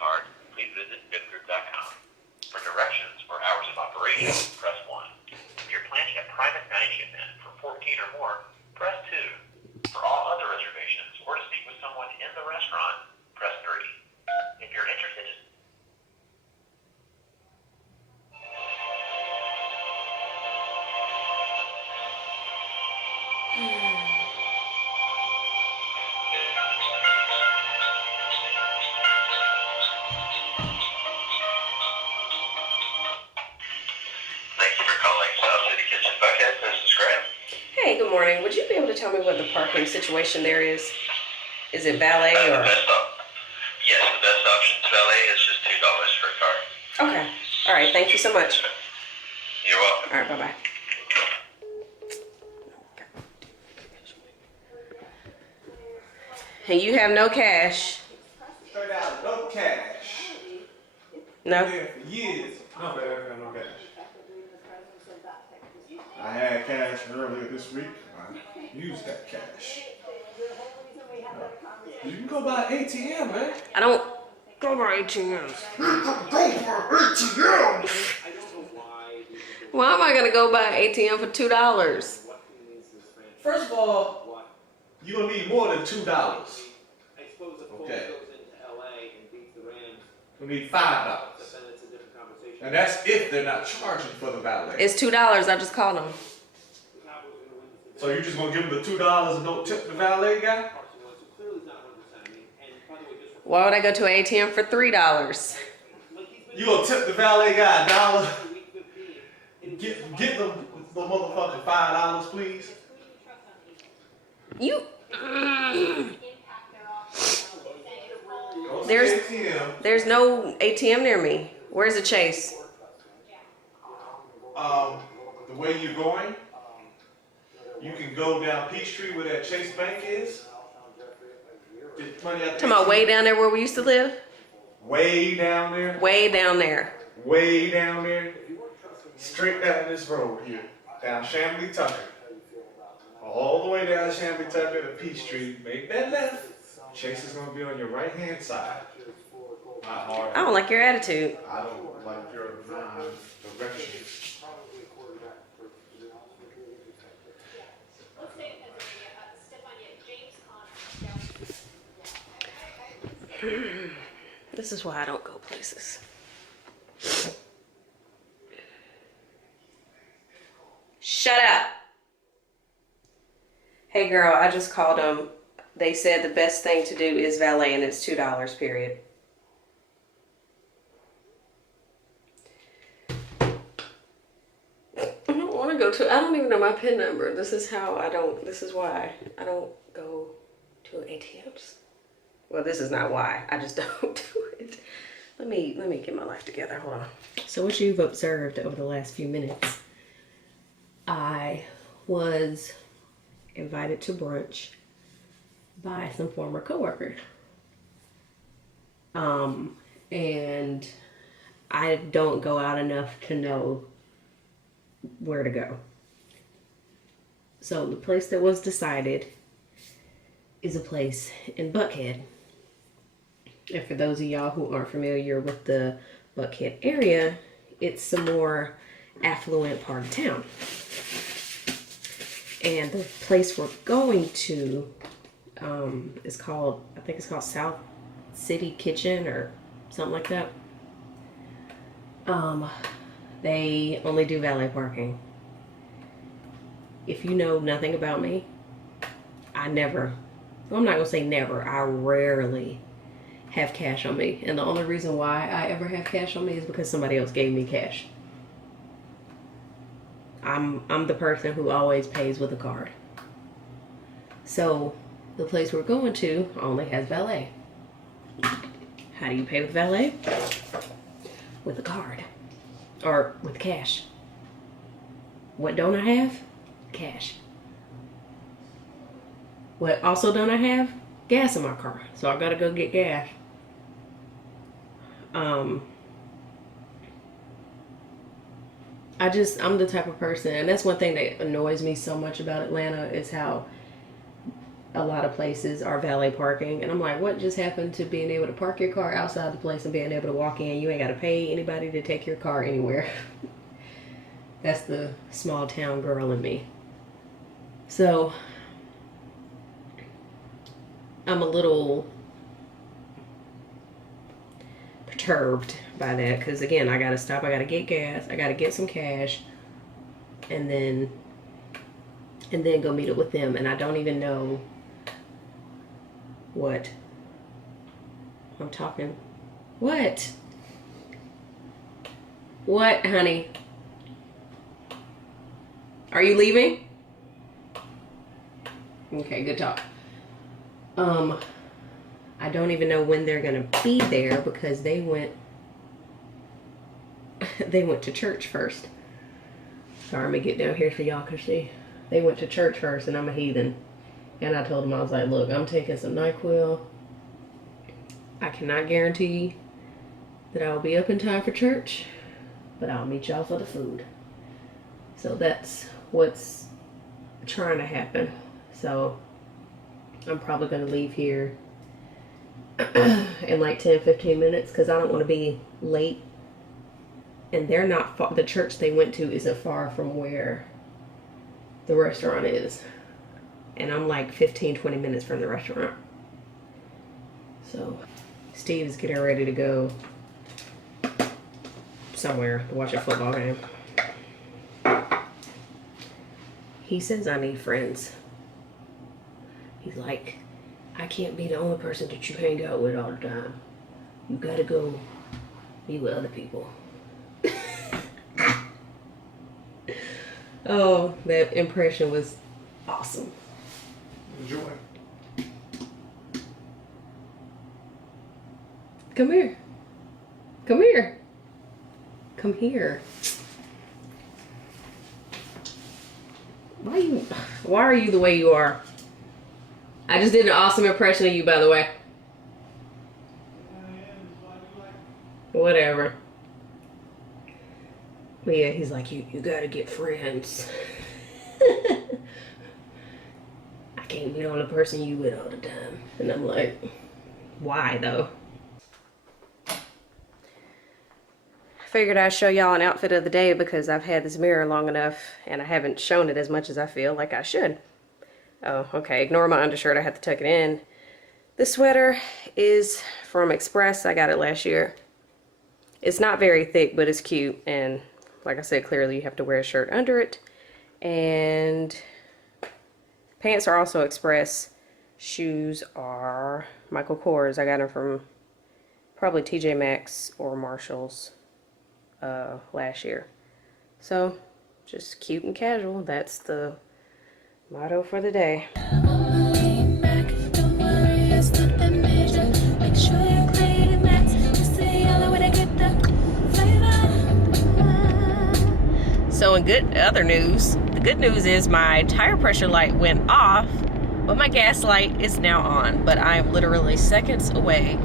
card, please visit vipgroup.com. For directions or hours of operation, press 1. If you're planning a private dining event for 14 or more, press 2. For all other reservations or to speak with someone in the restaurant, press 3. If you're interested in Hey, good morning. Would you be able to tell me what the parking situation there is? Is it valet or? Yes, the best option is valet. It's just $2 for a car. Okay. All right. Thank you so much. You're welcome. All right. Bye-bye. And you have no cash? Straight out, no cash. No? Been there for years. No, man, I got no cash. I had cash earlier this week. I used that cash. You can go by ATM, man. I don't go by ATMs. Why am I going to go buy an ATM for $2? First of all, you're going to need more than $2. Okay. You'll need $5. And that's if they're not charging for the valet. It's $2. I just called them. So you're just going to give them the $2 and don't tip the valet guy? Why would I go to an ATM for $3? You going to tip the valet guy $1? Get the motherfucker $5, please. You. There's no ATM near me. Where's the Chase? The way you're going, you can go down Peachtree where that Chase Bank is. Get money out. Talking about way down there where we used to live? Way down there. Way down there. Way down there. Straight down this road here. Down Chambly Tucker. All the way down Chambly Tucker to Peachtree. Make that left. Chase is going to be on your right hand side. Not hard. I don't like your attitude. I don't like your direction. This is why I don't go places. Shut up. Hey girl, I just called them. They said the best thing to do is valet and it's $2, period. I don't want to go to, I don't even know my PIN number. This is why I don't go to ATMs. Well, this is not why. I just don't do it. Let me get my life together. Hold on. So what you've observed over the last few minutes, I was invited to brunch by some former coworkers. And I don't go out enough to know where to go. So the place that was decided is a place in Buckhead. And for those of y'all who aren't familiar with the Buckhead area, it's a more affluent part of town. And the place we're going to is called, I think it's called South City Kitchen or something like that. They only do valet parking. If you know nothing about me, I'm not gonna say never, I rarely have cash on me. And the only reason why I ever have cash on me is because somebody else gave me cash. I'm the person who always pays with a card. So the place we're going to only has valet. How do you pay with valet? With a card. Or with cash. What don't I have? Cash. What also don't I have? Gas in my car. So I gotta go get gas. I'm the type of person, and that's one thing that annoys me so much about Atlanta is how a lot of places are valet parking. And I'm like, what just happened to being able to park your car outside the place and being able to walk in? You ain't got to pay anybody to take your car anywhere. That's the small town girl in me. So I'm a little perturbed by that because, again, I got to stop. I got to get gas. I got to get some cash. And then go meet up with them. And I don't even know what I'm talking. What, honey? Are you leaving? Okay, good talk. I don't even know when they're gonna be there because they went to church first. Sorry, I'm gonna get down here so y'all can see. They went to church first, and I'm a heathen. And I told them, I was like, look, I'm taking some NyQuil. I cannot guarantee that I will be up in time for church, but I'll meet y'all for the food. So that's what's trying to happen. So I'm probably going to leave here in like 10-15 minutes because I don't want to be late. And they're not far, the church they went to isn't far from where the restaurant is. And I'm like 15-20 minutes from the restaurant. So Steve is getting ready to go somewhere to watch a football game. He says I need friends. He's like, I can't be the only person that you hang out with all the time. You gotta go be with other people. Oh, that impression was awesome. Enjoy. Come here. Come here. Come here. Why are you the way you are? I just did an awesome impression of you, by the way. Whatever. But yeah, he's like, you gotta get friends. I can't be the only person you with all the time. And I'm like, why though? Figured I'd show y'all an outfit of the day because I've had this mirror long enough and I haven't shown it as much as I feel like I should. Oh, okay, ignore my undershirt, I have to tuck it in. This sweater is from Express, I got it last year. It's not very thick, but it's cute, and like I said, clearly you have to wear a shirt under it. And pants are also Express. Shoes are Michael Kors. I got them from probably TJ Maxx or Marshall's last year. So just cute and casual. That's the motto for the day. So in other news, the good news is my tire pressure light went off, but my gas light is now on. But I'm literally seconds away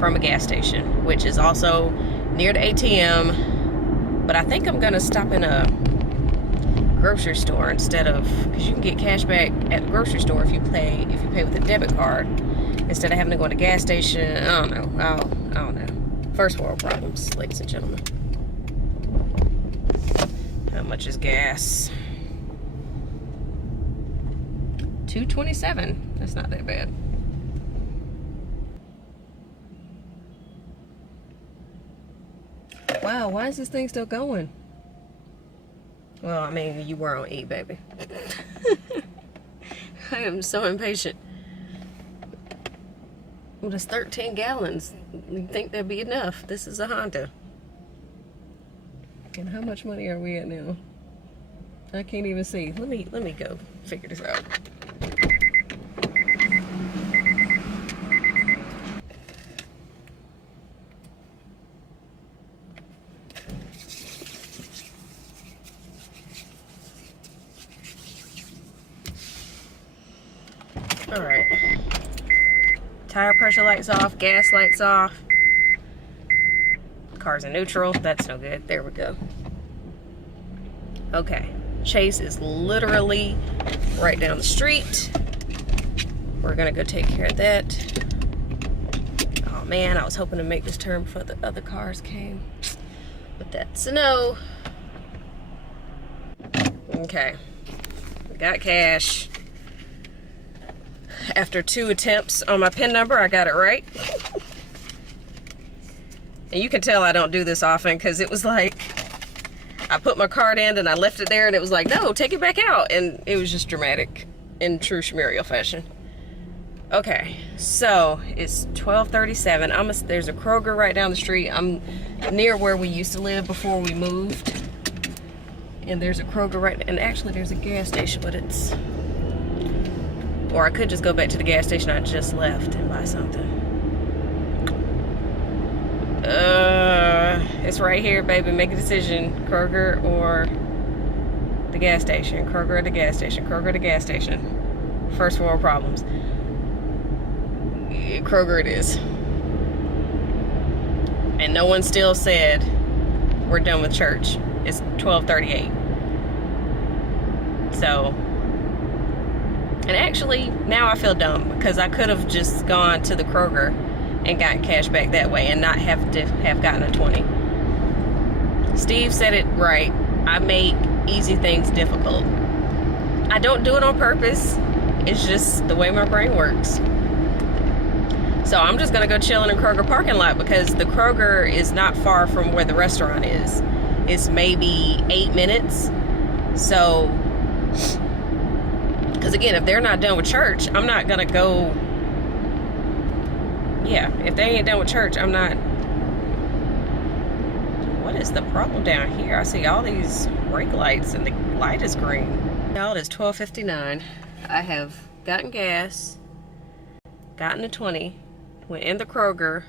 from a gas station, which is also near the ATM. But I think I'm gonna stop in a grocery store instead of, because you can get cash back at the grocery store if you pay with a debit card instead of having to go to the gas station. I don't know. First world problems, ladies and gentlemen. How much is gas? $2.27. That's not that bad. Wow, why is this thing still going? Well, I mean, you were on E, baby. I am so impatient. Well, that's 13 gallons. You think that'd be enough? This is a Honda. And how much money are we at now? I can't even see. Let me go figure this out. All right. Tire pressure lights off, gas lights off. Car's in neutral. That's no good. There we go. Okay. Chase is literally right down the street. we're gonna go take care of that. Oh man, I was hoping to make this turn before the other cars came, but that's a no. Okay, we got cash. After 2 attempts on my PIN number, I got it right. And you can tell I don't do this often because it was like, I put my card in and I left it there and it was like, no, take it back out. And it was just dramatic in true Shumuriel fashion. Okay, so it's 12:37. There's a Kroger right down the street. I'm near where we used to live before we moved. And there's a Kroger right, and actually there's a gas station, but it's, or I could just go back to the gas station I just left and buy something. It's right here, baby. Make a decision. Kroger or the gas station. Kroger or the gas station. Kroger or the gas station. First world problems. Kroger it is. And no one still said we're done with church. It's 12:38. So, and actually now I feel dumb because I could have just gone to the Kroger and gotten cash back that way and not have to have gotten a 20. Steve said it right. I make easy things difficult. I don't do it on purpose. It's just the way my brain works. So I'm just gonna go chill in a Kroger parking lot because the Kroger is not far from where the restaurant is. It's maybe 8 minutes. So, because again, if they're not done with church, I'm not gonna go. Yeah, if they ain't done with church, I'm not. What is the problem down here? I see all these brake lights and the light is green. Now it is 12:59. I have gotten gas, gotten a 20, went in the Kroger,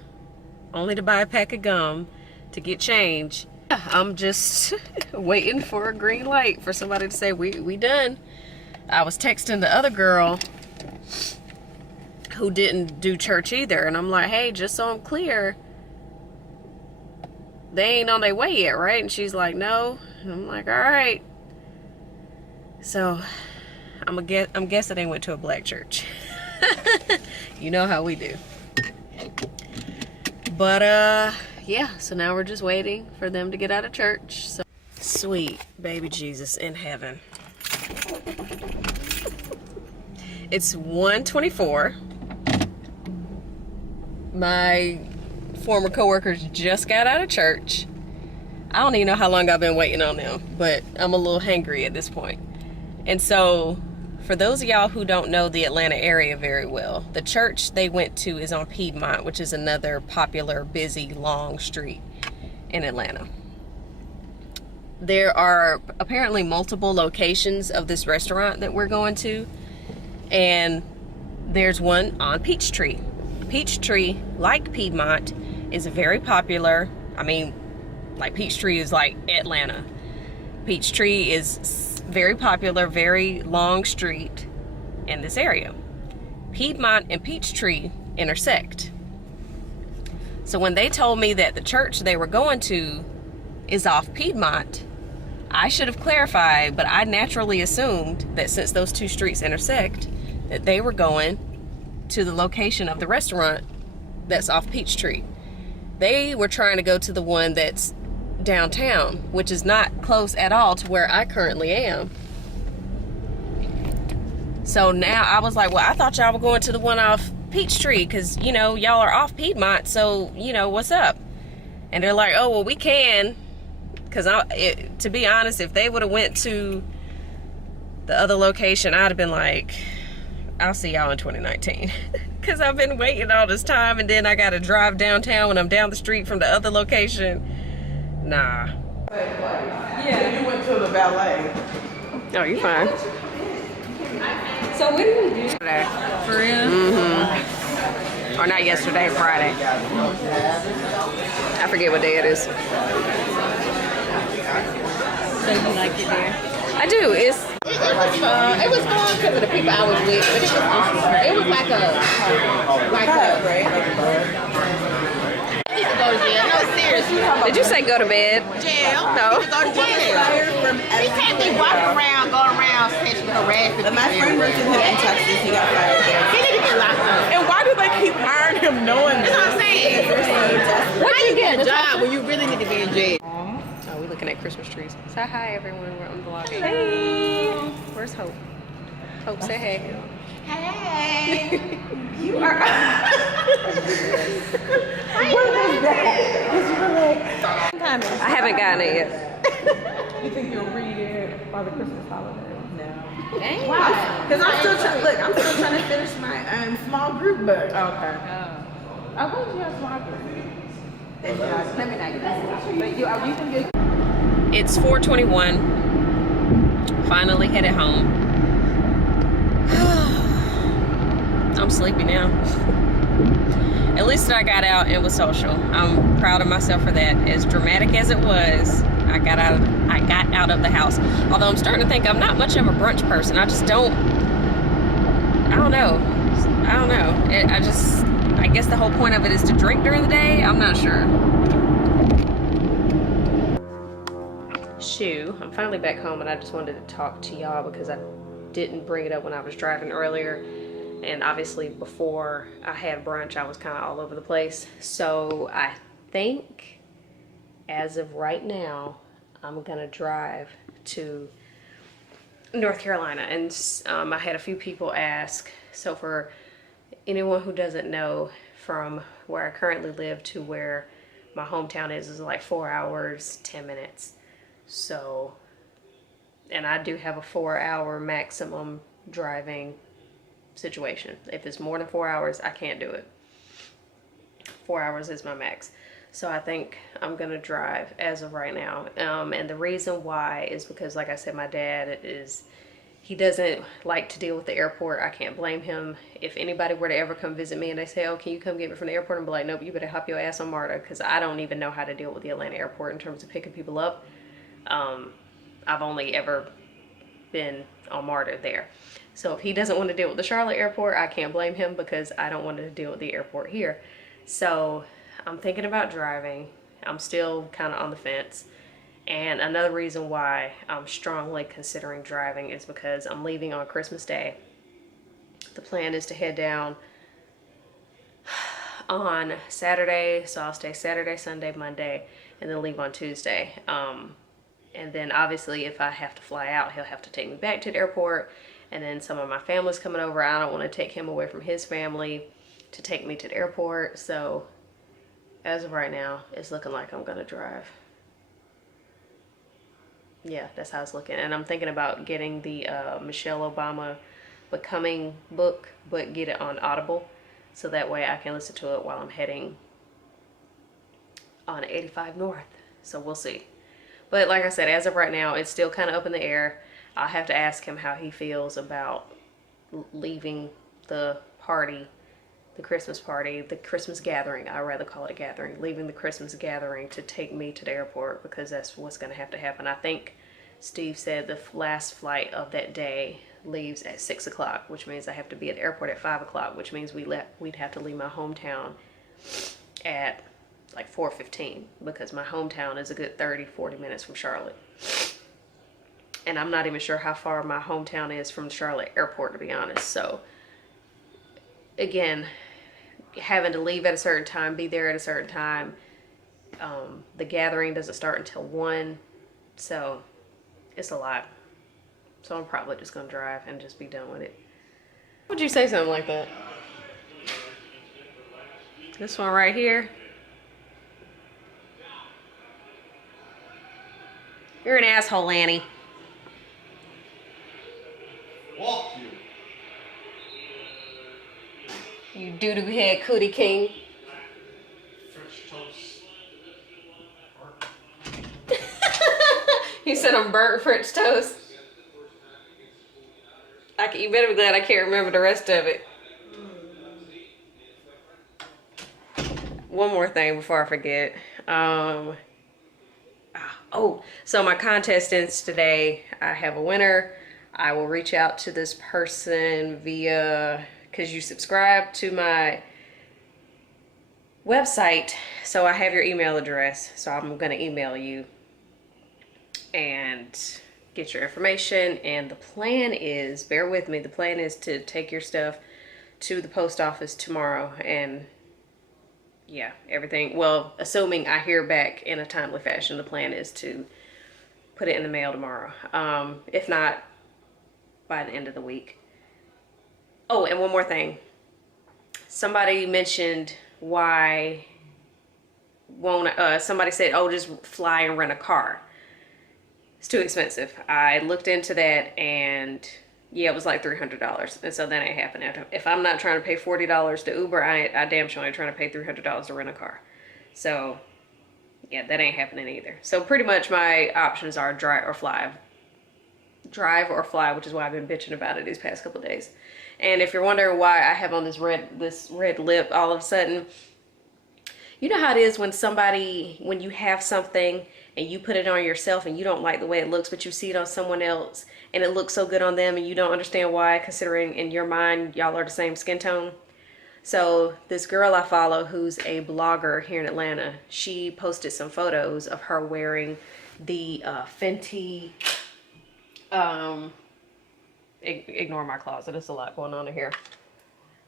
only to buy a pack of gum to get change. I'm just waiting for a green light for somebody to say we done. I was texting the other girl who didn't do church either, and I'm like, hey, just so I'm clear, they ain't on their way yet, right? And she's like, no. And I'm like, all right. So I'm guessing they went to a black church. You know how we do. But yeah, so now we're just waiting for them to get out of church. So sweet baby Jesus in heaven. It's 1:24. My former coworkers just got out of church. I don't even know how long I've been waiting on them, but I'm a little hangry at this point. And so, for those of y'all who don't know the Atlanta area very well, the church they went to is on Piedmont, which is another popular, busy, long street in Atlanta. There are apparently multiple locations of this restaurant that we're going to, and there's one on Peachtree. Peachtree, like Piedmont, is very popular. I mean, like Peachtree is like Atlanta. Peachtree is very popular, very long street in this area. Piedmont and Peachtree intersect. So when they told me that the church they were going to is off Piedmont, I should have clarified, but I naturally assumed that since those two streets intersect, that they were going to the location of the restaurant that's off Peachtree. They were trying to go to the one that's downtown, which is not close at all to where I currently am. So now I was like, well, I thought y'all were going to the one off Peachtree because, you know, y'all are off Piedmont, so, you know, what's up? And they're like, oh, well, we can. Because to be honest, if they would have went to the other location, I'd have been like, I'll see y'all in 2019. Because I've been waiting all this time, and then I got to drive downtown when I'm down the street from the other location. Nah. Yeah, you went to the ballet. Oh, you're fine. So what did we do Today. for real? Mm-hmm. Or not yesterday, Friday. I forget what day it is. So you liked it there? I do. It was fun. It was fun because of the people I was with, but it was like a right? I need to go to jail. No, seriously. Did you say go to bed? Jail? No. I need to go to jail. He can't be walking around, going around sexually harassing people. My friend worked in Texas. He got fired there. He need to they keep hiring him knowing That's what I'm saying. Why you get a job when you really need to be in jail? Oh, we're looking at Christmas trees. Say hi, everyone. We're on vlogging. Hey. Where's Hope? Hope, say hey. Hey. You are. What is that? I haven't gotten it yet. You think you'll read it by the Christmas holiday? No. Dang. Why? Because I'm still trying. Look, I'm still trying to finish my small group book. Okay. Oh, when did you have small group? Let me not get that. But you can get. It's 4:21. Finally headed home. I'm sleepy now. At least I got out and was social. I'm proud of myself for that. As dramatic as it was, I got out of the house. Although I'm starting to think I'm not much of a brunch person. I just don't. I don't know. I guess the whole point of it is to drink during the day. I'm not sure. I'm finally back home, and I just wanted to talk to y'all because I didn't bring it up when I was driving earlier. And obviously before I had brunch, I was kind of all over the place. So I think as of right now, I'm gonna drive to North Carolina. And I had a few people ask. So for anyone who doesn't know, from where I currently live to where my hometown is like 4 hours, 10 minutes. So, and I do have a 4-hour maximum driving situation. If it's more than 4 hours, I can't do it. 4 hours is my max. So I think I'm gonna drive as of right now. And the reason why is because, like I said, my dad he doesn't like to deal with the airport. I can't blame him. If anybody were to ever come visit me and they say, oh, can you come get me from the airport? And be like, nope, you better hop your ass on MARTA, because I don't even know how to deal with the Atlanta airport in terms of picking people up. I've only ever been on MARTA there. So if he doesn't want to deal with the Charlotte airport, I can't blame him, because I don't want to deal with the airport here. So I'm thinking about driving. I'm still kind of on the fence. And another reason why I'm strongly considering driving is because I'm leaving on Christmas Day. The plan is to head down on Saturday, so I'll stay Saturday, Sunday, Monday, and then leave on Tuesday. And then obviously if I have to fly out, he'll have to take me back to the airport. And then some of my family's coming over. I don't want to take him away from his family to take me to the airport. So as of right now, it's looking like I'm gonna drive. Yeah, that's how it's looking. And I'm thinking about getting the Michelle Obama Becoming book, but get it on Audible, so that way I can listen to it while I'm heading on 85 North. So we'll see. But like I said, as of right now, it's still kind of up in the air. I'll have to ask him how he feels about leaving the party, the Christmas party, the Christmas gathering. I'd rather call it a gathering. Leaving the Christmas gathering to take me to the airport, because that's what's going to have to happen. I think Steve said the last flight of that day leaves at 6 o'clock, which means I have to be at the airport at 5 o'clock, which means we'd have to leave my hometown at like 4:15, because my hometown is a good 30-40 minutes from Charlotte. And I'm not even sure how far my hometown is from the Charlotte airport, to be honest. So again, having to leave at a certain time, be there at a certain time. The gathering doesn't start until 1, so it's a lot. So I'm probably just gonna drive and just be done with it. Would you say something like that? This one right here. You're an asshole, Lanny. Walk you. You doo-doo head cootie king. French toast. You said I'm burnt French toast. You better be glad I can't remember the rest of it. One more thing before I forget. So my contestants today, I have a winner. I will reach out to this person via, because you subscribe to my website, so I have your email address. So I'm gonna email you and get your information. And the plan is, bear with me, the plan is to take your stuff to the post office tomorrow, and yeah, everything, well, assuming I hear back in a timely fashion, the plan is to put it in the mail tomorrow. If not, by the end of the week. Oh, and one more thing. Somebody mentioned why won't, somebody said, oh, just fly and rent a car. It's too expensive. I looked into that, and yeah, it was like $300. And so that ain't happening. If I'm not trying to pay $40 to Uber, I damn sure ain't trying to pay $300 to rent a car. So yeah, that ain't happening either. So pretty much my options are drive or fly. Drive or fly, which is why I've been bitching about it these past couple of days. And if you're wondering why I have on this red lip all of a sudden, you know how it is when you have something and you put it on yourself and you don't like the way it looks, but you see it on someone else and it looks so good on them and you don't understand why, considering in your mind y'all are the same skin tone. So this girl I follow, who's a blogger here in Atlanta, she posted some photos of her wearing the Fenty, ignore my closet, there's a lot going on in here.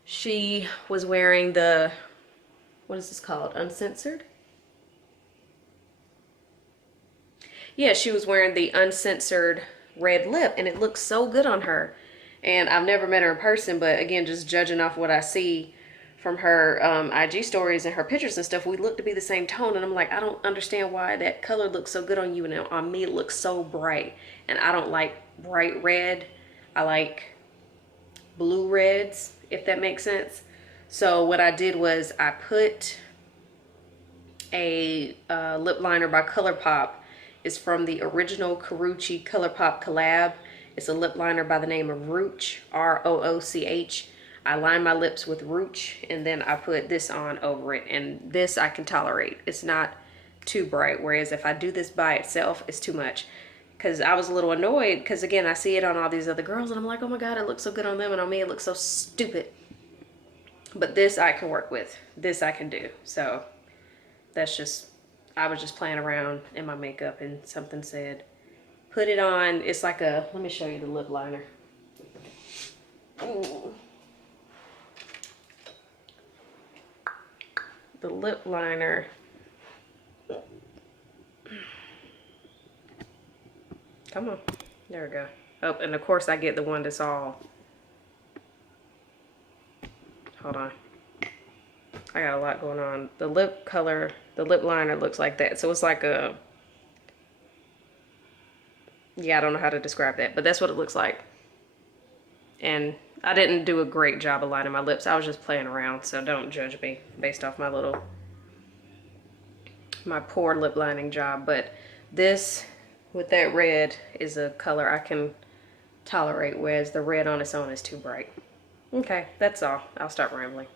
She was wearing the, what is this called? Uncensored? Yeah, she was wearing the uncensored red lip, and it looks so good on her. And I've never met her in person, but again, just judging off what I see from her IG stories and her pictures and stuff, we look to be the same tone. And I'm like, I don't understand why that color looks so good on you, and on me it looks so bright. And I don't like bright red. I like blue reds, if that makes sense. So what I did was I put a lip liner by ColourPop. It's from the original Carucci ColourPop collab. It's a lip liner by the name of Rooch, R-O-O-C-H. I line my lips with Rooch, and then I put this on over it. And this I can tolerate. It's not too bright, whereas if I do this by itself, it's too much. Because I was a little annoyed, because again, I see it on all these other girls, and I'm like, oh my God, it looks so good on them, and on me it looks so stupid. But this I can work with. This I can do. So that's just, I was just playing around in my makeup, and something said, put it on. It's like a, let me show you the lip liner. Ooh. The lip liner. Come on. There we go. Oh, and of course I get the one that's all, hold on. I got a lot going on. The lip color, the lip liner looks like that. So it's like a, yeah, I don't know how to describe that, but that's what it looks like. And I didn't do a great job of lining my lips. I was just playing around, so don't judge me based off my poor lip lining job. But this, with that red, is a color I can tolerate, whereas the red on its own is too bright. Okay, that's all. I'll stop rambling.